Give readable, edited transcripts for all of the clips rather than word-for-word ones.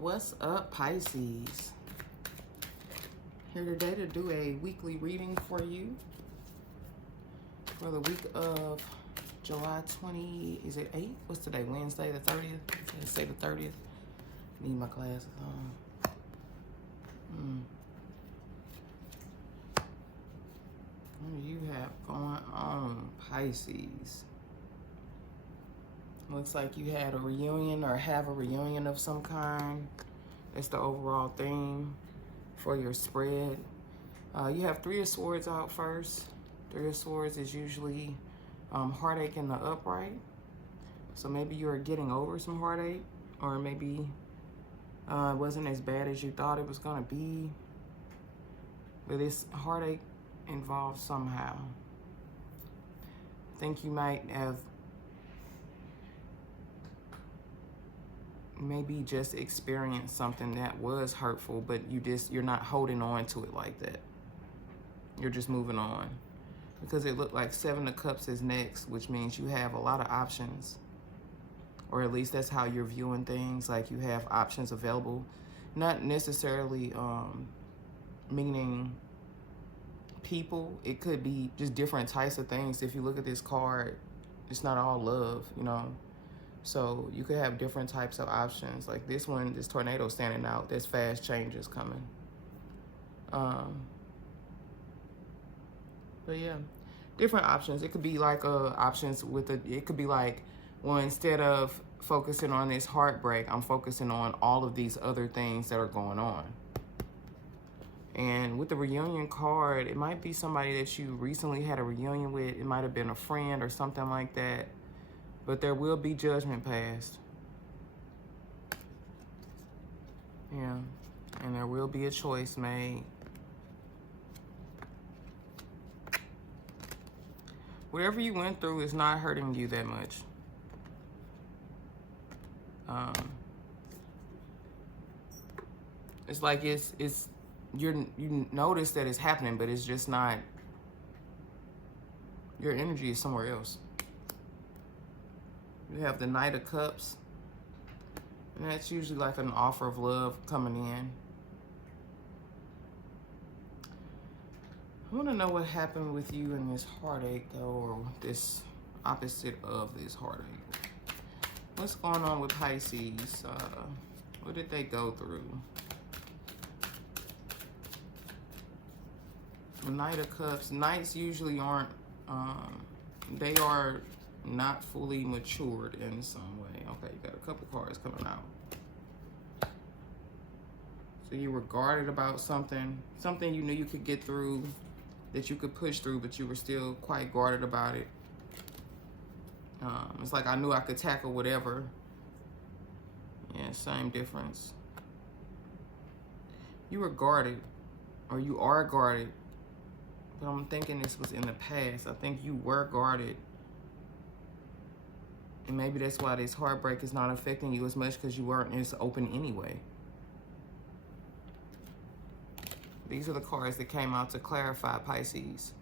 What's up, Pisces? Here today to do a weekly reading for you for the week of July 20, is it 8? What's today, Wednesday the 30th? Let's say the 30th. Need my glasses on. What do you have going on, Pisces? Looks like you had a reunion or have a reunion of some kind. That's the overall theme for your spread. You have Three of Swords out first. Three of Swords is usually heartache in the upright. So maybe you're getting over some heartache, or maybe it wasn't as bad as you thought it was going to be. But this heartache involved somehow. I think you might have maybe just experienced something that was hurtful, but you're not holding on to it like that. You're just moving on. Because it looked like Seven of Cups is next, which means you have a lot of options. Or at least that's how you're viewing things, like you have options available. Not necessarily meaning people. It could be just different types of things. If you look at this card, it's not all love, you know. So you could have different types of options. Like this one, this tornado standing out. There's fast changes coming. But yeah, different options. It could be like options with it could be like, well, instead of focusing on this heartbreak, I'm focusing on all of these other things that are going on. And with the reunion card, it might be somebody that you recently had a reunion with. It might have been a friend or something like that. But there will be judgment passed. Yeah. And there will be a choice made. Whatever you went through is not hurting you that much. It's like you notice that it's happening, but it's just not. Your energy is somewhere else. You have the Knight of Cups. And that's usually like an offer of love coming in. I want to know what happened with you in this heartache, though, or this opposite of this heartache. What's going on with Pisces? What did they go through? The Knight of Cups. Knights usually aren't, they are not fully matured in some way. Okay, you got a couple cards coming out. So you were guarded about something you knew you could get through, that you could push through, but you were still quite guarded about it. It's like I knew I could tackle whatever. Yeah, same difference. You were guarded, or you are guarded, but I'm thinking this was in the past. I think you were guarded. And maybe that's why this heartbreak is not affecting you as much, because you weren't as open anyway. These are the cards that came out to clarify, Pisces.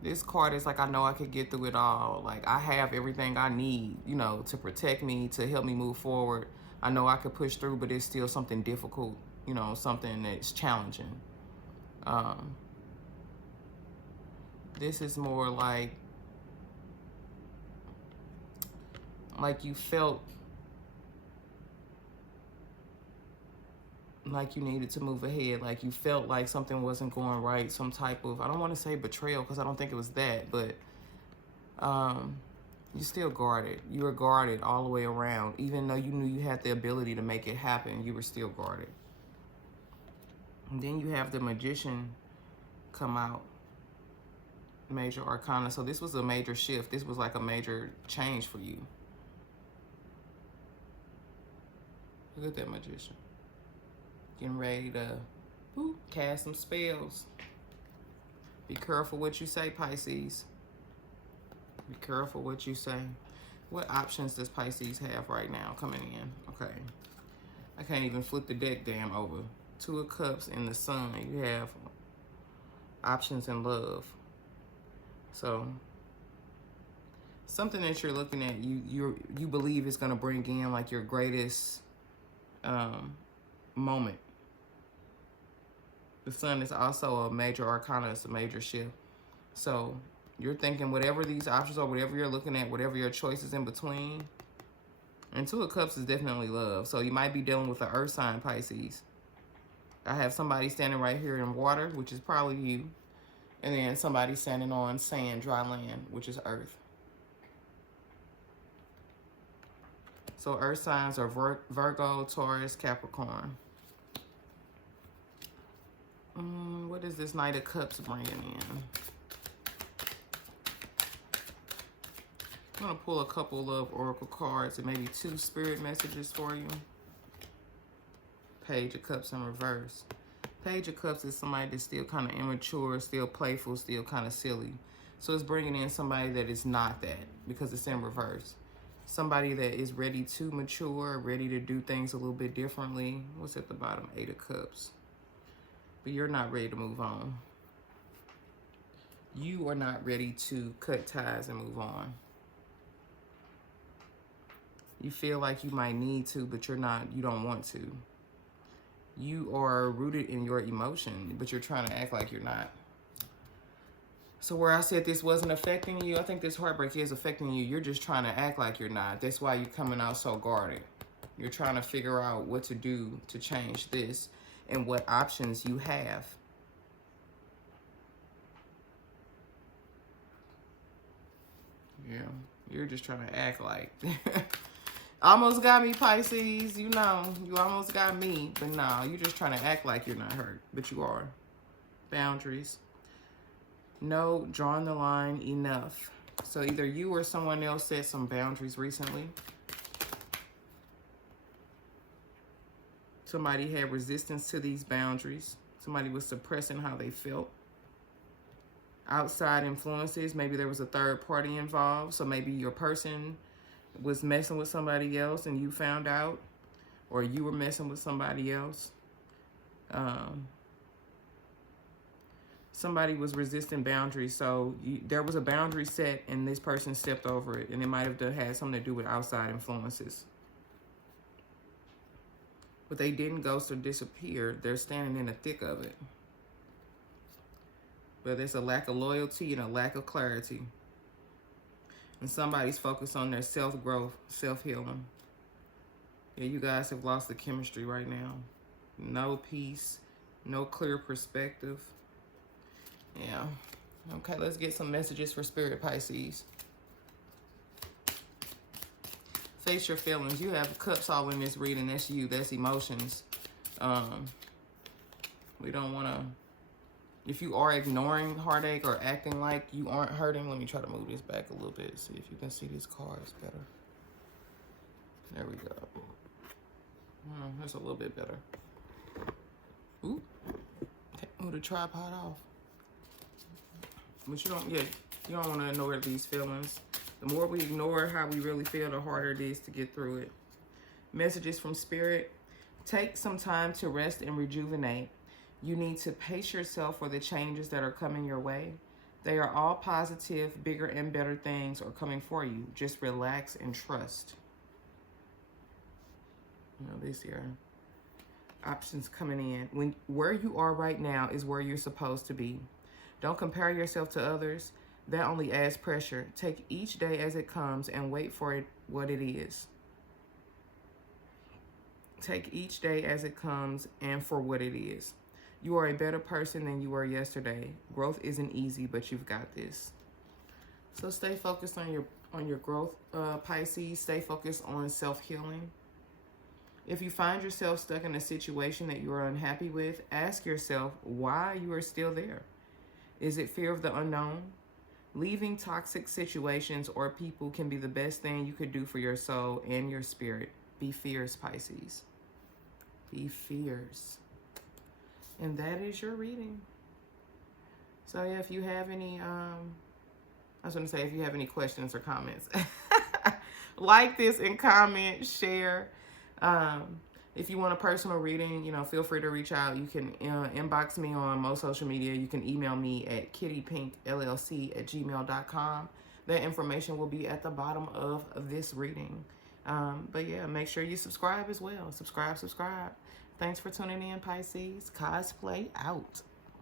This card is like, I know I could get through it all. Like, I have everything I need, you know, to protect me, to help me move forward. I know I could push through, but it's still something difficult, you know, something that's challenging. This is more like you felt like you needed to move ahead, like you felt like something wasn't going right, some type of, I don't want to say betrayal, because I don't think it was that, but you still guarded. You were guarded all the way around. Even though you knew you had the ability to make it happen, you were still guarded. And then you have the Magician come out. Major Arcana. So this was a major shift. This was like a major change for you. Look at that Magician. Getting ready to cast some spells. Be careful what you say, Pisces. Be careful what you say. What options does Pisces have right now coming in? Okay. I can't even flip the deck damn over. Two of Cups and the Sun. You have options in love. So something that you're looking at, you believe is going to bring in like your greatest moment. The Sun is also a major arcana. It's a major shift. So you're thinking whatever these options are, whatever you're looking at, whatever your choices in between. And Two of Cups is definitely love. So you might be dealing with an earth sign, Pisces. I have somebody standing right here in water, which is probably you. And then somebody standing on sand, dry land, which is earth. So earth signs are Virgo, Taurus, Capricorn. What is this Knight of Cups bringing in? I'm going to pull a couple of oracle cards and maybe 2 spirit messages for you. Page of Cups in reverse. Page of Cups is somebody that's still kind of immature, still playful, still kind of silly. So it's bringing in somebody that is not that because it's in reverse. Somebody that is ready to mature, ready to do things a little bit differently. What's at the bottom? 8 of Cups. But you're not ready to move on. You are not ready to cut ties and move on. You feel like you might need to, but you're not, you don't want to. You are rooted in your emotion, but you're trying to act like you're not. So where I said this wasn't affecting you, I think this heartbreak is affecting you. You're just trying to act like you're not. That's why you're coming out so guarded. You're trying to figure out what to do to change this and what options you have. Yeah, you're just trying to act like. Almost got me, Pisces. You know, you almost got me. But no, you're just trying to act like you're not hurt. But you are. Boundaries. No, drawing the line, enough. So either you or someone else set some boundaries recently. Somebody had resistance to these boundaries. Somebody was suppressing how they felt. Outside influences. Maybe there was a third party involved. So maybe your person was messing with somebody else and you found out, or you were messing with somebody else. Somebody was resisting boundaries, so there was a boundary set and this person stepped over it, and it might have had something to do with outside influences. But they didn't ghost or disappear. They're standing in the thick of it. But there's a lack of loyalty and a lack of clarity. And somebody's focused on their self-growth, self-healing. Yeah, you guys have lost the chemistry right now. No peace, no clear perspective. Yeah. Okay, let's get some messages for Spirit, Pisces. Face your feelings. You have cups all in this reading. That's you. That's emotions. We don't want to... If you are ignoring heartache or acting like you aren't hurting, let me try to move this back a little bit. See if you can see these cards better. There we go. That's a little bit better. Ooh. Okay, move the tripod off. But you don't want to ignore these feelings. The more we ignore how we really feel, the harder it is to get through it. Messages from Spirit. Take some time to rest and rejuvenate. You need to pace yourself for the changes that are coming your way. They are all positive, bigger and better things are coming for you. Just relax and trust. You know, these here options coming in. Where you are right now is where you're supposed to be. Don't compare yourself to others. That only adds pressure. Take each day as it comes and wait for it what it is. Take each day as it comes and for what it is. You are a better person than you were yesterday. Growth isn't easy, but you've got this. So stay focused on your growth, Pisces. Stay focused on self-healing. If you find yourself stuck in a situation that you are unhappy with, ask yourself why you are still there. Is it fear of the unknown? Leaving toxic situations or people can be the best thing you could do for your soul and your spirit. Be fierce, Pisces. Be fierce. And that is your reading. So yeah, if you have any, I was going to say if you have any questions or comments, like this and comment, share. If you want a personal reading, you know, feel free to reach out. You can inbox me on most social media. You can email me at kittypinkllc@gmail.com. That information will be at the bottom of this reading. But yeah, make sure you subscribe as well. Subscribe. Thanks for tuning in, Pisces. Cosplay out.